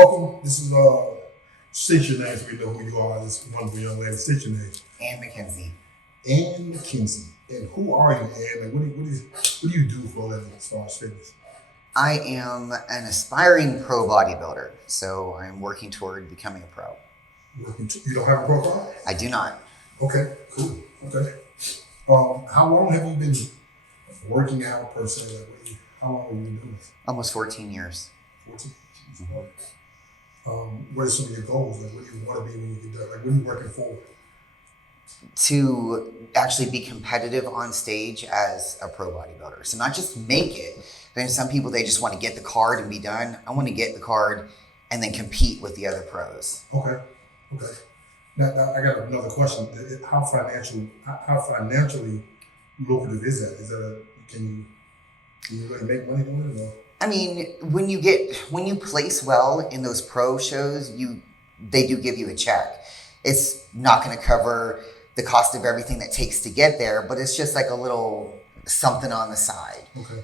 Welcome. This is state your name so we know who you are. This wonderful young lady. State your name. Anne Mckinsey. Anne Mckinsey. And who are you, Anne? Like, what do you do for a living as far as fitness? I am an aspiring pro bodybuilder, so I'm working toward becoming a pro. You don't have a profile? I do not. Okay, cool. Okay. How long have you been working out per se? Like, how long have you been doing this? Almost 14 years. 14? What are some of your goals? Like, what do you want to be when you get done? Like, what are you working for? To actually be competitive on stage as a pro bodybuilder. So not just make it. Then some people, they just want to get the card and be done. I want to get the card and then compete with the other pros. Okay. Now I got another question. How financially lucrative is that? Can you really make money doing it? Or? I mean, when you place well in those pro shows, they do give you a check. It's not going to cover the cost of everything that takes to get there, but it's just like a little something on the side. Okay.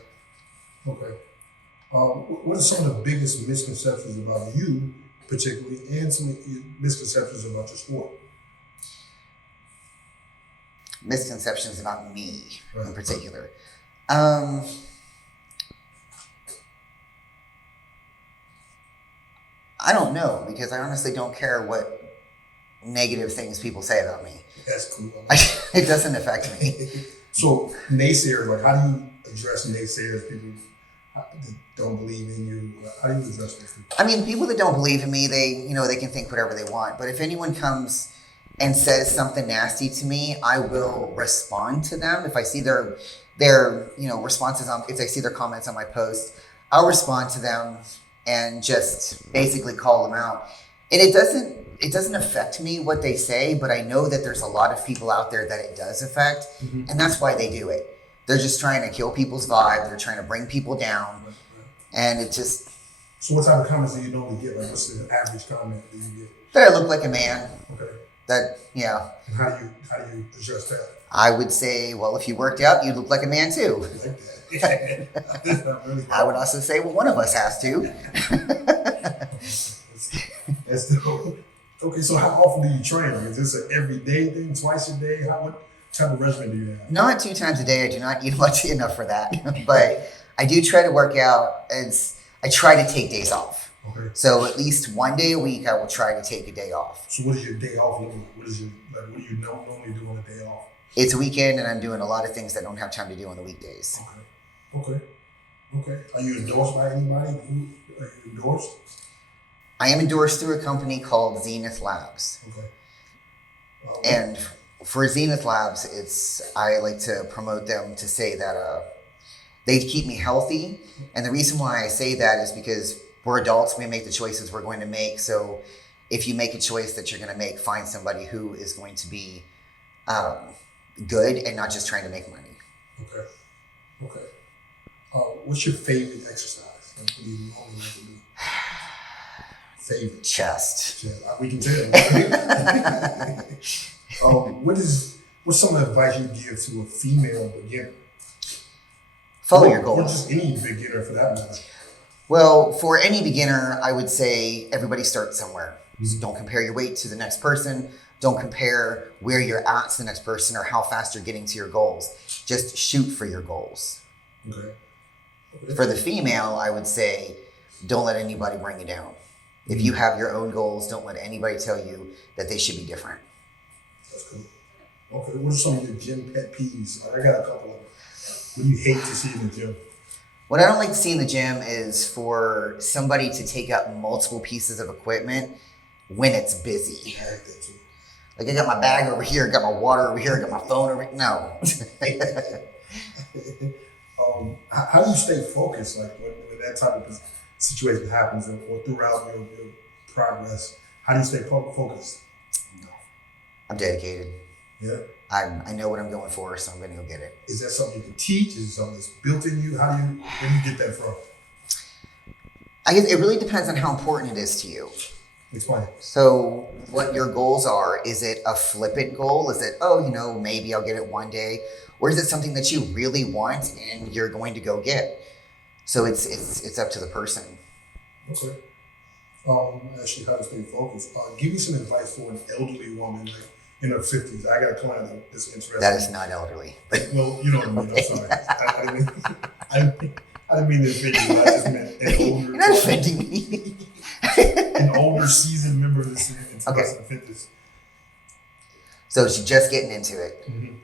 What are some of the biggest misconceptions about you, particularly, and some of your misconceptions about your sport? Misconceptions about me in particular. I don't know, because I honestly don't care what negative things people say about me. That's cool. It doesn't affect me. So naysayers, like, how do you address naysayers, people that don't believe in you? How do you address those people? I mean, people that don't believe in me, they can think whatever they want. But if anyone comes and says something nasty to me, I will respond to them. If I see their responses if I see their comments on my post, I'll respond to them and just basically call them out. And it doesn't affect me what they say, but I know that there's a lot of people out there that it does affect, and that's why they do it. They're just trying to kill people's vibe. They're trying to bring people down, and it just. So what type of comments do you normally get? Like, what's the average comment that you get? That I look like a man. Okay. That, yeah. And how do you address that? I would say, well, if you worked out, you'd look like a man too. I like that. Really I would also say, well, one of us has to. That's dope. Okay, so how often do you train? Like, is this an everyday thing, twice a day? What type of regimen do you have? Not 2 times a day. I do not eat much enough for that. But I do try to work out. I try to take days off. Okay. So at least one day a week, I will try to take a day off. So what does your day off look like? What do you normally do on a day off? It's a weekend, and I'm doing a lot of things that I don't have time to do on the weekdays. Okay. Are you endorsed by anybody? Are you endorsed? I am endorsed through a company called Zenith Labs. Okay. And for Zenith Labs, I like to promote them to say that they keep me healthy. And the reason why I say that is because we're adults, we make the choices we're going to make. So if you make a choice that you're going to make, find somebody who is going to be good and not just trying to make money. Okay. What's your favorite exercise? What do you normally like to do? Favorite? Chest. We can tell. What's some advice you give to a female beginner? Follow your goals. Or just any beginner for that matter. Well, for any beginner, I would say everybody starts somewhere. So don't compare your weight to the next person. Don't compare where you're at to the next person or how fast you're getting to your goals. Just shoot for your goals. Okay. For the female, I would say don't let anybody bring you down. If you have your own goals, don't let anybody tell you that they should be different. That's cool. Okay, what are some of your gym pet peeves? I got a couple of them. What do you hate to see in the gym? What I don't like to see in the gym is for somebody to take up multiple pieces of equipment when it's busy. I like that too. Like I got my bag over here, got my water over here, got my phone over here. No. How do you stay focused, like when that type of situation happens, or throughout your progress? How do you stay focused? I'm dedicated. Yeah. I know what I'm going for, so I'm going to go get it. Is that something you can teach? Is it something that's built in you? Where do you get that from? I guess it really depends on how important it is to you. Explain. So what your goals are, is it a flippant goal? Is it, maybe I'll get it one day? Or is it something that you really want and you're going to go get? So it's up to the person. Okay. Actually, how to stay focused. Give me some advice for an elderly woman, like in her 50s. I got a client that's interested. That is not elderly. Well, you know what I mean. I'm sorry. I didn't mean to offend you. I just meant an older. You're not offending me. An older, seasoned member that's interested Okay. in fitness. So she's just getting into it. Mm-hmm.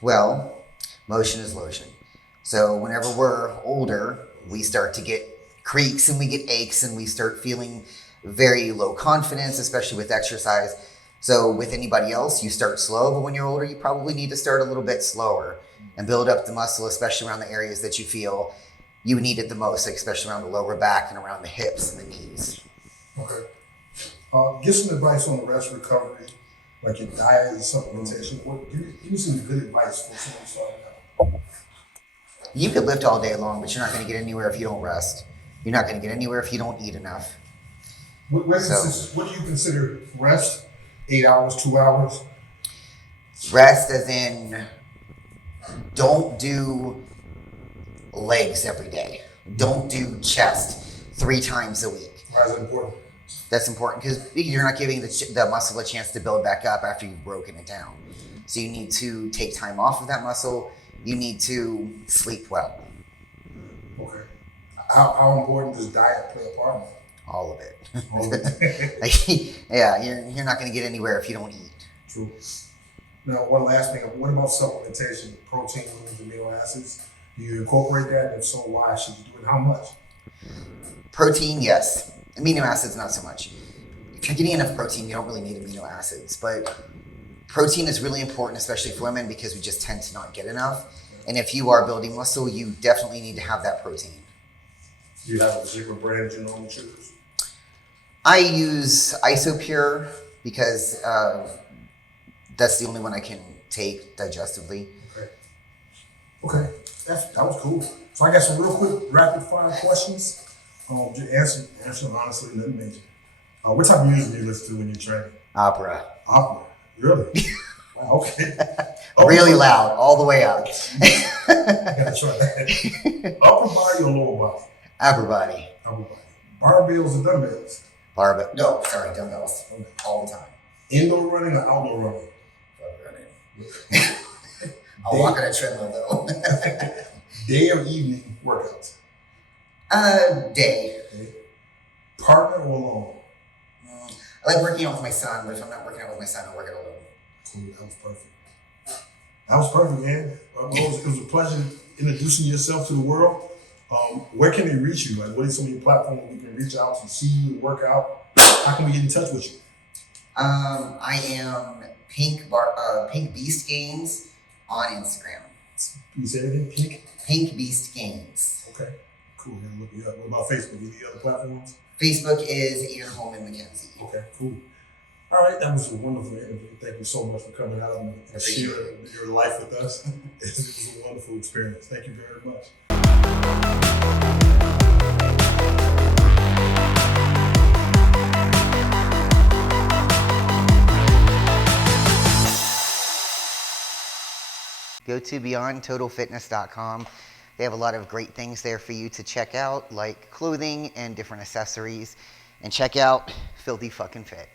Well, motion is lotion. So whenever we're older, we start to get creaks and we get aches and we start feeling very low confidence, especially with exercise. So with anybody else, you start slow, but when you're older, you probably need to start a little bit slower and build up the muscle, especially around the areas that you feel you need it the most, like especially around the lower back and around the hips and the knees. Okay. Give some advice on the rest recovery, like your diet and supplementation. Give me some good advice for someone starting out. You could lift all day long, but you're not going to get anywhere if you don't rest. You're not going to get anywhere if you don't eat enough. What do you consider rest? 8 hours, 2 hours? Rest as in, don't do legs every day. Don't do chest 3 times a week. Why is that important? That's important because you're not giving the muscle a chance to build back up after you've broken it down. So you need to take time off of that muscle. You need to sleep well. Okay. How important does diet play a part in that? All of it. All of it. Yeah, you're not going to get anywhere if you don't eat. True. Now, one last thing. What about supplementation? Protein, vitamins, amino acids. Do you incorporate that? And if so, why should you do it? How much? Protein, yes. Amino acids, not so much. If you're getting enough protein, you don't really need amino acids. But protein is really important, especially for women, because we just tend to not get enough. And if you are building muscle, you definitely need to have that protein. Do you have a particular brand you normally choose? I use Isopure because that's the only one I can take digestively. Okay. That was cool. So I got some real quick rapid fire questions. Just answer them honestly, nothing major. What type of music do you listen to when you're training? Opera. Opera. Really? Wow, okay. Really loud, all the way out. I gotta try that. Upper body or lower body? Upper body. Upper body. Barbells or dumbbells? Barbell. No, sorry, dumbbells. All the time. Indoor running or outdoor running? Running. I'll walk on a treadmill though. Day or evening workouts? Day. Partner or alone? I like working out with my son, but if I'm not working out with my son, I'll work out alone. Cool, that was perfect. That was perfect, man. It was a pleasure introducing yourself to the world. Where can they reach you? Like, what are some of your platforms we can reach out to see you and work out? How can we get in touch with you? I am Pink Beast Games on Instagram. Can you say that again? Pink Beast Games. Okay, cool. We're gonna look you up. What about Facebook? Any other platforms? Facebook is Anne Mckinsey. Okay, cool. All right, that was a wonderful interview. Thank you so much for coming out and sharing your life with us. It was a wonderful experience. Thank you very much. Go to beyondtotalfitness.com. They have a lot of great things there for you to check out, like clothing and different accessories. And check out Filthy Fucking Fit.